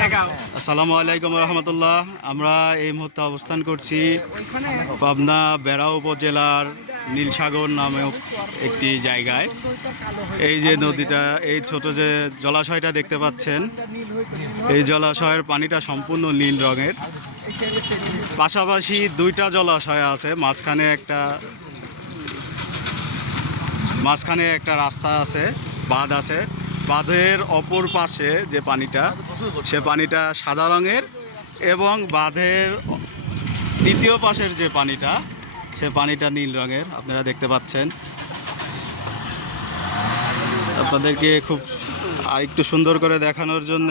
আসসালামু আলাইকুম রহমতুল্লাহ। আমরা এই মুহূর্তে অবস্থান করছি পাবনা বেড়া উপজেলার নীলসাগর নামক একটি জায়গায়। এই যে নদীটা, এই ছোট যে জলাশয়টা দেখতে পাচ্ছেন, এই জলাশয়ের পানিটা সম্পূর্ণ নীল রঙের। পাশাপাশি দুইটা জলাশয় আছে, মাঝখানে একটা রাস্তা আছে, বাঁধ আছে। বাঁধের অপর পাশে যে পানিটা, সে পানিটা সাদা রঙের, এবং বাঁধের দ্বিতীয় পাশের যে পানিটা, সে পানিটা নীল রঙের। আপনারা দেখতে পাচ্ছেন। আপনাদেরকে খুব আর একটু সুন্দর করে দেখানোর জন্য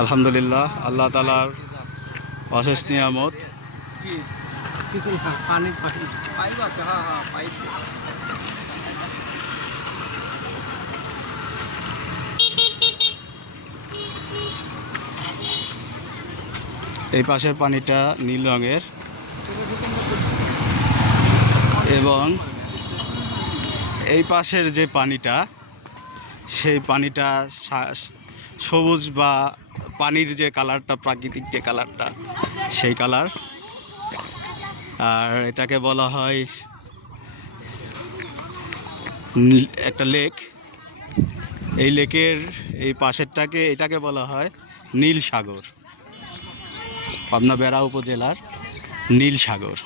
আলহামদুলিল্লাহ, আল্লাহ তাআলার অশেষ নিয়ামত। এই পাশের পানিটা নীল রঙের, এবং এই পাশের যে পানিটা, সেই পানিটা সবুজ, বা পানির যে কালারটা, প্রাকৃতিক যে কালারটা, সেই কালার। আর এটাকে বলা হয় একটা লেক। এই লেকের এই পাশেরটাকে, এটাকে বলা হয় নীল সাগর, পাবনা বেড়া উপজেলার নীল সাগর।